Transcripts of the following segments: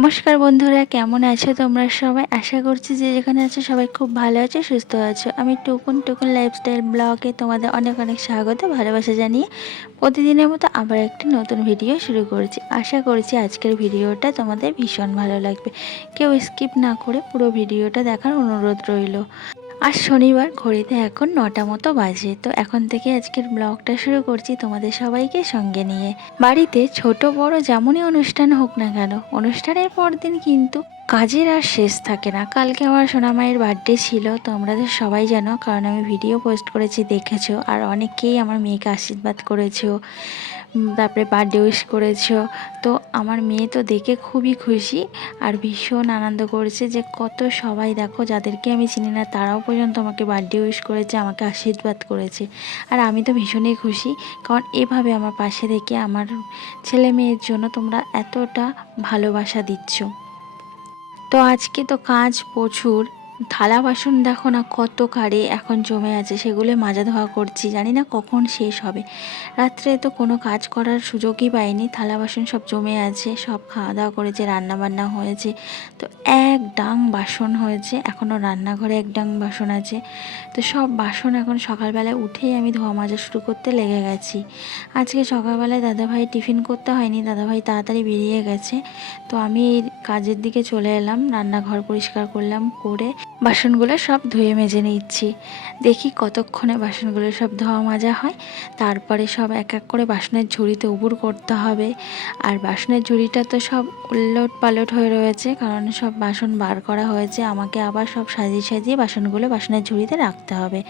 নমস্কার বন্ধুরা, কেমন আছো তোমরা সবাই? আশা করছি যে যেখানে আছো সবাই খুব ভালো আছো, সুস্থ আছো। আমি টুকুন লাইফস্টাইল ব্লগে তোমাদের অনেক অনেক স্বাগত, ভালোবাসা জানিয়ে প্রতিদিনের মতো আবার একটি নতুন ভিডিও শুরু করেছি। আশা করছি আজকের ভিডিওটা তোমাদের ভীষণ ভালো লাগবে। কেউ স্কিপ না করে পুরো ভিডিওটা দেখার অনুরোধ রইল। আজ শনিবার, ঘড়িতে এখন 9টা মতো বাজে। তো এখন থেকে আজকের ব্লগটা শুরু করছি তোমাদের সবাইকে সঙ্গে নিয়ে। বাড়িতে ছোট বড় যেমনই অনুষ্ঠান হোক না কেন, অনুষ্ঠানের পর দিন কিন্তু কাজের আর শেষ থাকে না। কালকে আমার সোনামায়ের বার্থডে ছিল, তোমরা তো সবাই জানো, কারণ আমি ভিডিও পোস্ট করেছি, দেখেছো। আর অনেকেই আমার মেয়েকে আশীর্বাদ করেছো, তারপরে বার্থডে উইশ করেছো। তো আমার মেয়ে তো দেখে খুবই খুশি আর ভীষণ আনন্দ করেছে যে কত সবাই দেখো, যাদেরকে আমি চিনি না তারাও পর্যন্ত আমাকে বার্থডে উইশ করেছে, আমাকে আশীর্বাদ করেছে। আর আমি তো ভীষণই খুশি, কারণ এভাবে আমার পাশে থেকে আমার ছেলে মেয়ের জন্য তোমরা এতটা ভালোবাসা দিচ্ছ। তো আজকে তো কাজ প্রচুর, থালা বাসন দেখো না কত কারে এখন জমে আছে, সেগুলো মাজা ধোয়া করছি, জানি না কখন শেষ হবে। রাত্রে তো কোনো কাজ করার সুযোগই পাইনি, থালা বাসন সব জমে আছে, সব খাওয়া দাওয়া করেছে, রান্না বান্না হয়েছে। তো এক ডাং বাসন হয়েছে, এখনও রান্নাঘরে এক ডাং বাসন আছে। তো সব বাসন এখন সকালবেলায় উঠেই আমি ধোয়া মাজা শুরু করতে লেগে গেছি। আজকে সকালবেলায় দাদাভাই টিফিন করতে হয়নি, দাদাভাই তাড়াতাড়ি বেরিয়ে গেছে। তো আমি এই কাজের দিকে চলে এলাম, রান্নাঘর পরিষ্কার করলাম, করে বাসনগুলো সব ধুয়ে মেজে নিচ্ছি। দেখি কতক্ষণে বাসনগুলো সব ধোয়া মাজা হয়। তারপরে সব এক এক করে বাসনের ঝুড়িতে উবুর করতে হবে। আর বাসনের ঝুড়িটা তো সব উলট পালট হয়ে রয়েছে, কারণ সব বাসন বার করা হয়েছে, আমাকে আবার সব সাজিয়ে সাজিয়ে বাসনগুলো বাসনের ঝুড়িতে রাখতে হবে।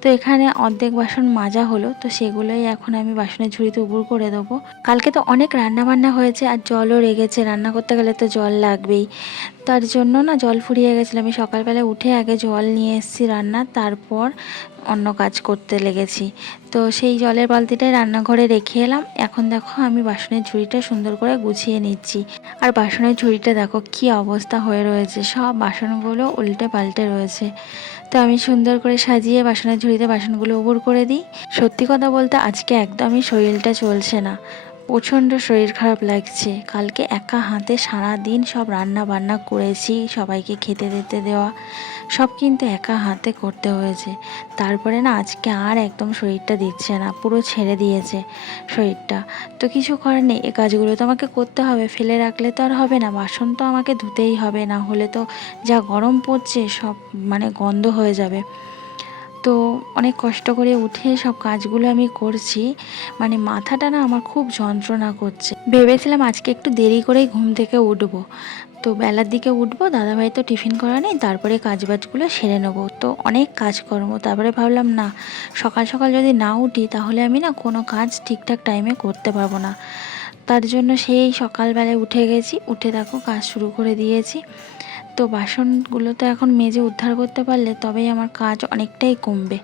তো এখানে অর্ধেক বাসন মাজা হলো, তো সেগুলোই এখন আমি বাসনের ঝুড়িতে উবুর করে দেবো। কালকে তো অনেক রান্না বান্না হয়েছে আর জলও রেগেছে, রান্না করতে গেলে তো জল লাগবেই। তার জন্য না জল ফুরিয়ে গেছিলো, আমি সকালবেলা উঠে আগে জল নিয়ে এসেছি রান্না, তারপর অন্য কাজ করতে লেগেছি। তো সেই জলের বালতিটাই রান্নাঘরে রেখে এলাম। এখন দেখো আমি বাসনের ঝুড়িটা সুন্দর করে গুছিয়ে নিচ্ছি। আর বাসনের ঝুড়িটা দেখো কি অবস্থা হয়ে রয়েছে, সব বাসনগুলো উল্টে পাল্টে রয়েছে। তো আমি সুন্দর করে সাজিয়ে বাসনের ঝুড়িতে বাসনগুলো উবুর করে দিই। সত্যি কথা বলতে আজকে একদমই শরীরটা চলছে না, প্রচণ্ড শরীর খারাপ লাগছে। কালকে একা হাতে সারা দিন সব রান্না বান্না করেছি, সবাইকে খেতে দিতে দেওয়া সব কিন্তু একা হাতে করতে হয়েছে। তারপরে না আজকে আর একদম শরীরটা দিচ্ছে না, পুরো ছেড়ে দিয়েছে শরীরটা। তো কিছু করার নেই, এ কাজগুলো তো আমাকে করতে হবে, ফেলে রাখলে তো আর হবে না, বাসন তো আমাকে ধুতেই হবে, না হলে তো যা গরম পড়ছে সব গন্ধ হয়ে যাবে। তো অনেক কষ্ট করে উঠে সব কাজগুলো আমি করছি, মাথাটা না আমার খুব যন্ত্রণা করছে। ভেবেছিলাম আজকে একটু দেরি করেই ঘুম থেকে উঠবো, তো বেলার দিকে উঠবো, দাদাভাই তো টিফিন করা নেই, তারপরে কাজবাজগুলো সেরে নেবো। তো অনেক কাজকর্ম, তারপরে ভাবলাম না, সকাল সকাল যদি না উঠি তাহলে আমি না কোনো কাজ ঠিকঠাক টাইমে করতে পারবো না। তার জন্য সেই সকালবেলায় উঠে গেছি, উঠে দেখো কাজ শুরু করে দিয়েছি। তো বাসনগুলো তো এখন মেজে উদ্ধার করতে পারলে তবেই আমার কাজ অনেকটাই কমবে।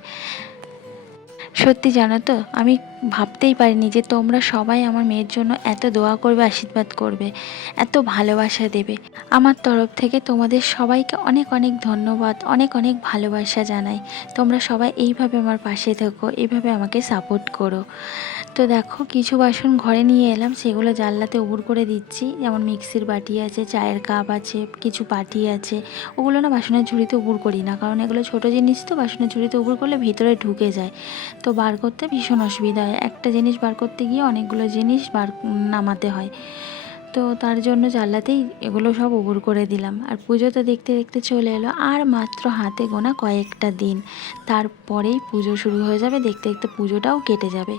সত্যি জানো তো, আমি ভাবতেই পারিনি যে তোমরা সবাই আমার মেয়ের জন্য এত দোয়া করবে, আশীর্বাদ করবে, এত ভালোবাসা দেবে। আমার তরফ থেকে তোমাদের সবাইকে অনেক অনেক ধন্যবাদ, অনেক অনেক ভালোবাসা জানাই। তোমরা সবাই এইভাবে আমার পাশে থেকো, এইভাবে আমাকে সাপোর্ট করো। তো দেখো কিছু বাসন ঘরে নিয়ে এলাম, সেগুলো জানলাতে উবুর করে দিচ্ছি। যেমন মিক্সির বাটি আছে, চায়ের কাপ আছে, কিছু বাটি আছে, ওগুলো না বাসনের ঝুড়িতে উবুর করি না, কারণ এগুলো ছোটো জিনিস, তো বাসনের ঝুড়িতে উবুর করলে ভিতরে ঢুকে যায়, তো বার করতে ভীষণ অসুবিধা হয়। একটা জিনিস বার করতে গিয়ে অনেকগুলো জিনিস নামাতে হয়। তো তার জন্য জানলাতেই এগুলো সব উবুর করে দিলাম। আর পুজো তো দেখতে দেখতে চলে এলো, আর মাত্র হাতে গোনা কয়েকটা দিন, তারপরেই পুজো শুরু হয়ে যাবে, দেখতে দেখতে পুজোটাও কেটে যাবে।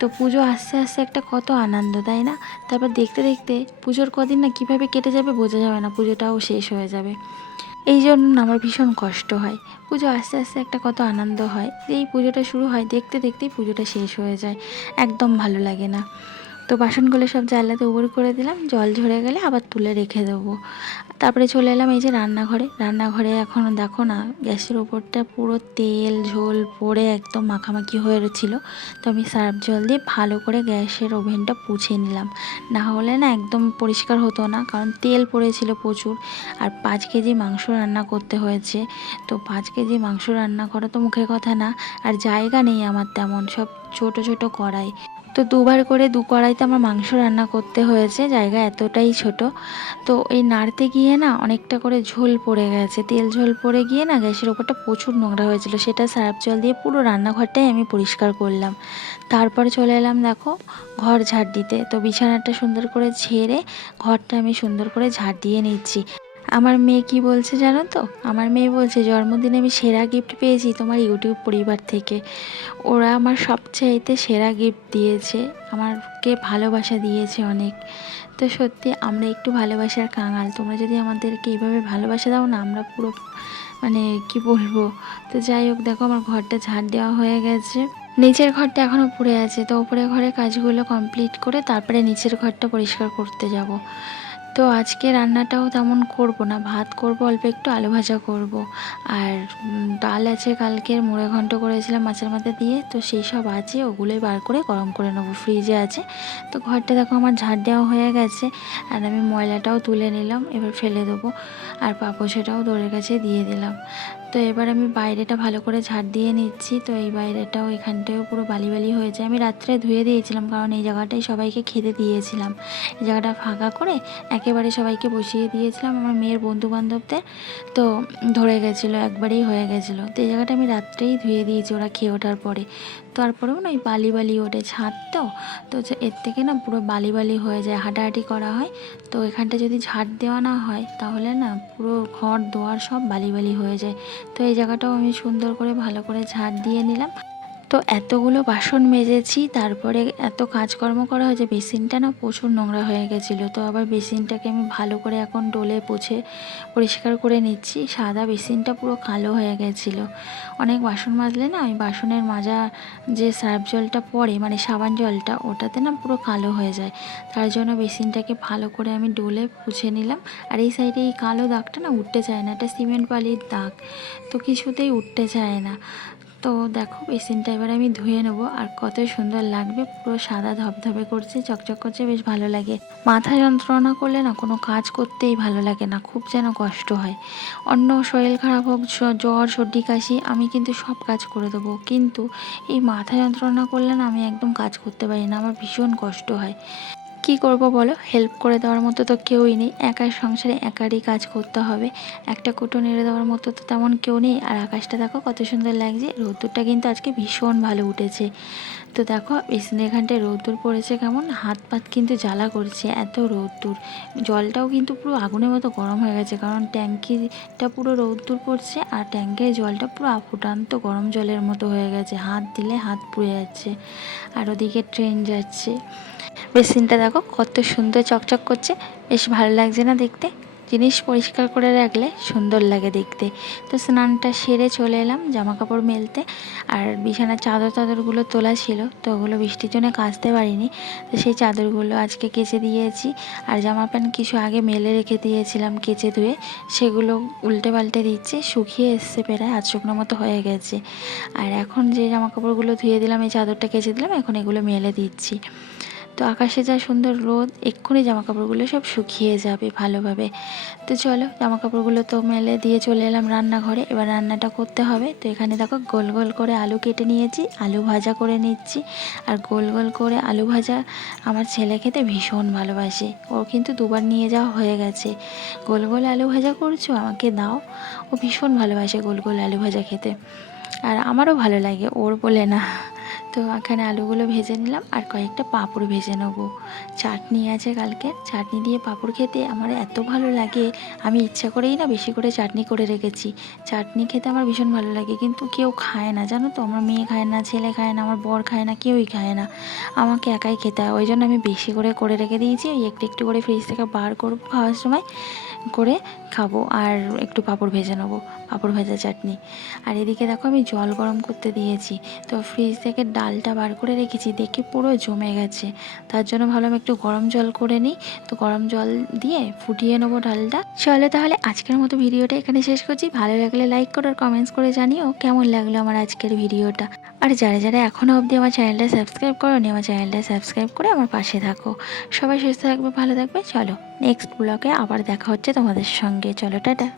তো পুজো আসতে আসতে একটা কত আনন্দ, তাই না? তারপর দেখতে দেখতে পুজোর কদিন না কীভাবে কেটে যাবে বোঝা যাবে না, পুজোটাও শেষ হয়ে যাবে। এই জন্য আমার ভীষণ কষ্ট হয়। পুজো আস্তে আস্তে একটা কত আনন্দ হয়, এই পুজোটা শুরু হয় দেখতে দেখতেই পুজোটা শেষ হয়ে যায়, একদম ভালো লাগে না। তো বাসনগুলো সব জানলাতে উবুড় করে দিলাম, জল ঝরে গেলে আবার তুলে রেখে দেবো। তারপরে চলে এলাম এই যে রান্নাঘরে এখন দেখো না গ্যাসের ওপরটা পুরো তেল ঝোল পড়ে একদম মাখামাখি হয়ে ছিল। তো আমি সার্ফ জল দিয়ে ভালো করে গ্যাসের ওভেনটা পুছে নিলাম, না হলে না একদম পরিষ্কার হতো না, কারণ তেল পড়েছিল প্রচুর। আর 5 কেজি মাংস রান্না করতে হয়েছে। তো 5 কেজি মাংস রান্না করা তো মুখের কথা না, আর জায়গা নেই আমার তেমন, সব ছোট ছোট কড়াই। তো দুবার করে 2 কড়াইতে আমার মাংস রান্না করতে হয়েছে, জায়গা এতটাই ছোট। তো এই নাড়তে গিয়ে না অনেকটা করে ঝোল পড়ে গেছে, তেল ঝোল পড়ে গিয়ে না গ্যাসের ওপরটা প্রচুর নোংরা হয়েছিল, সেটা সার্ফ জল দিয়ে পুরো রান্নাঘরটাই আমি পরিষ্কার করলাম। তারপর চলে এলাম দেখো ঘর ঝাড় দিতে। তো বিছানাটা সুন্দর করে ঝেড়ে ঘরটা আমি সুন্দর করে ঝাড় দিয়ে নিচ্ছি। আমার মেয়ে কি বলছে জানো তো, আমার মেয়ে বলছে জন্মদিনে আমি সেরা গিফট পেয়েছি তোমার ইউটিউব পরিবার থেকে। ওরা আমার সবচাইতে সেরা গিফট দিয়েছে, আমাকে ভালোবাসা দিয়েছে অনেক। তো সত্যি আমরা একটু ভালোবাসার কাঙাল, তোমরা যদি আমাদেরকে এইভাবে ভালোবাসা দাও না, আমরা পুরো মানে কি বলবো। তো যাই হোক, দেখো আমার ঘরটা ঝাড় দেওয়া হয়ে গেছে, নিচের ঘরটা এখনও পড়ে আছে। তো উপরের ঘরে কাজগুলো কমপ্লিট করে তারপরে নিচের ঘরটা পরিষ্কার করতে যাব। তো আজকে রান্নাটাও তেমন করব না, ভাত করব অল্প একটু, আলু ভাজা করব। আর ডাল আছে, কালকের মুড়ে ঘন্ট করেছিলাম মাছের মাথা দিয়ে, তো সেই সব আছে, ওগুলোই বার করে গরম করে নেবো, ফ্রিজে আছে। তো ঘরটা দেখো আমার ঝাড় দেওয়া হয়ে গেছে, আর আমি ময়লাটাও তুলে নিলাম, এবার ফেলে দেবো। আর পাপোছাটাও দৌড়ের কাছে দিয়ে দিলাম। তো এবার আমি বাইরেটা ভালো করে ঝাড় দিয়ে নিচ্ছি। তো এই বাইরেটাও এখানটাও পুরো বালি বালি হয়ে যায়, আমি রাত্রে ধুয়ে দিয়েছিলাম, কারণ এই জায়গাটাই সবাইকে খেতে দিয়েছিলাম। এই জায়গাটা ফাঁকা করে একেবারে সবাইকে বসিয়ে দিয়েছিলাম, আমার মেয়ের বন্ধুবান্ধবদের। তো ধরে গেছিলো, একবারেই হয়ে গেছিলো। তো এই জায়গাটা আমি রাত্রেই ধুয়ে দিয়েছি ওরা খেয়ে ওঠার পরে। তারপরেও না ওই বালি বালি ওঠে, ছাদ তো, তো এর থেকে না পুরো বালি বালি হয়ে যায়, হাঁটাহাঁটি করা হয়। তো এখানটা যদি ঝাড় দেওয়া না হয় তাহলে না পুরো ঘর দোয়ার সব বালি বালি হয়ে যায়। তো এই জায়গাটাও আমি সুন্দর করে ভালো করে ঝাড় দিয়ে নিলাম। তো এতগুলো বাসন মেজেছি, তারপরে এত কাজকর্ম করা হয়েছে, বেসিনটা না প্রচুর নোংরা হয়ে গেছিলো। তো আবার বেসিনটাকে আমি ভালো করে এখন ডোলে পুছে পরিষ্কার করে নিচ্ছি, সাদা বেসিনটা পুরো কালো হয়ে গেছিলো। অনেক বাসন মাজলে না ওই বাসনের মাজা যে সার্ফ জলটা পড়ে, মানে সাবান জলটা, ওটাতে না পুরো কালো হয়ে যায়। তার জন্য বেসিনটাকে ভালো করে আমি ডোলে পুছে নিলাম। আর এই সাইডে এই কালো দাগটা না উঠতে চায় না, এটা সিমেন্ট বালির দাগ, তো কিছুতেই উঠতে চায় না। তো দেখো বেসিনটা এবার আমি ধুয়ে নেব, আর কত সুন্দর লাগবে, পুরো সাদা ধবধবে করছে, চকচক করছে, বেশ ভালো লাগে। মাথা যন্ত্রণা করলে না কোনো কাজ করতেই ভালো লাগে না, খুব যেন কষ্ট হয়। অন্য শরীর খারাপ হোক, জ্বর সর্দি কাশি, আমি কিন্তু সব কাজ করে দেবো, কিন্তু এই মাথা যন্ত্রণা করলে না আমি একদম কাজ করতে পারি না, আমার ভীষণ কষ্ট হয়। কি করব বলো, হেল্প করে দেওয়ার মতো তো কেউই নেই, একার সংসারে একারই কাজ করতে হবে, একটা কুটো নেড়ে দেওয়ার মতো তো তেমন কেউ নেই। আর আকাশটা দেখো কত সুন্দর লাগছে, রোদ্দুরটা কিন্তু আজকে ভীষণ ভালো উঠেছে। তো দেখো বেসিনের এখানটায় রোদ্দুর পড়েছে কেমন, হাত পাত কিন্তু জ্বালা করছে, এত রোদ্দুর। জলটাও কিন্তু পুরো আগুনের মতো গরম হয়ে গেছে, কারণ ট্যাঙ্কিটা পুরো রোদ্দুর পড়ছে, আর ট্যাঙ্কের জলটা পুরো ফুটান্ত গরম জলের মতো হয়ে গেছে, হাত দিলে হাত পুড়ে যাচ্ছে। আর ওদিকে ট্রেন যাচ্ছে। বেসিনটা দেখো কত সুন্দর চকচক করছে, বেশ ভালো লাগছে না দেখতে। জিনিস পরিষ্কার করে রাখলে সুন্দর লাগে দেখতে। তো স্নানটা সেরে চলে এলাম জামা কাপড় মেলতে। আর বিছানার চাদরগুলো তোলা ছিল, তো ওগুলো বৃষ্টির জন্য কাচতে পারিনি, তো সেই চাদরগুলো আজকে কেচে দিয়েছি। আর জামা প্যান্ট কিছু আগে মেলে রেখে দিয়েছিলাম কেচে ধুয়ে, সেগুলো উল্টে পাল্টে দিচ্ছি, শুকিয়ে এসছে, প্রায় আধ শুকনো মতো হয়ে গেছে। আর এখন যে জামা কাপড়গুলো ধুয়ে দিলাম, এই চাদরটা কেচে দিলাম, এখন এগুলো মেলে দিচ্ছি। তো আকাশে যা সুন্দর রোদ, এক্ষুনি জামাকাপড়গুলো সব শুকিয়ে যাবে ভালোভাবে। তো চলো জামাকাপড়গুলো তো মেলে দিয়ে চলে এলাম রান্নাঘরে, এবার রান্নাটা করতে হবে। তো এখানে দেখো গোল গোল করে আলু কেটে নিয়েছি, আলু ভাজা করে নিচ্ছি। আর গোল গোল করে আলু ভাজা আমার ছেলে খেতে ভীষণ ভালোবাসে, ও কিন্তু 2বার নিয়ে যাওয়া হয়ে গেছে, গোল গোল আলু ভাজা করছো আমাকে দাও। ও ভীষণ ভালোবাসে গোল গোল আলু ভাজা খেতে, আর আমারও ভালো লাগে, ওর বলে না। তো এখানে আলুগুলো ভেজে নিলাম, আর কয়েকটা পাঁপড় ভেজে নেবো। চাটনি আছে কালকে, চাটনি দিয়ে পাঁপড় খেতে আমার এত ভালো লাগে, আমি ইচ্ছা করেই না বেশি করে চাটনি করে রেখেছি। চাটনি খেতে আমার ভীষণ ভালো লাগে, কিন্তু কেউ খায় না জানো তো, আমার মেয়ে খায় না, ছেলে খায় না, আমার বর খায় না, কেউই খায় না, আমাকে একাই খেতে হয়। ওই জন্য আমি বেশি করে রেখে দিয়েছি, ওই একটু একটু করে ফ্রিজ থেকে বার করবো খাওয়ার সময় করে খাবো। আর একটু পাঁপড় ভেজে নেবো, পাঁপড় ভাজা চাটনি। আর এদিকে দেখো আমি জল গরম করতে দিয়েছি, তো ফ্রিজ থেকে ডাল ডালটা বার করে রেখেছি, দেখে পুরো জমে গেছে। তার জন্য ভাবলাম একটু গরম জল করে নিই। তো গরম জল দিয়ে ফুটিয়ে নেবো ডালটা। চলো তাহলে আজকের মতো ভিডিওটা এখানে শেষ করছি। ভালো লাগলে লাইক করো আর কমেন্টস করে জানিও কেমন লাগলো আমার আজকের ভিডিওটা। আর যারা যারা এখনও অবধি আমার চ্যানেলটা সাবস্ক্রাইব করোনি, আমার চ্যানেলটা সাবস্ক্রাইব করে আমার পাশে থাকো। সবাই সুস্থ থাকবে, ভালো থাকবে। চলো নেক্সট ব্লগে আবার দেখা হচ্ছে তোমাদের সঙ্গে। চলো টাটা।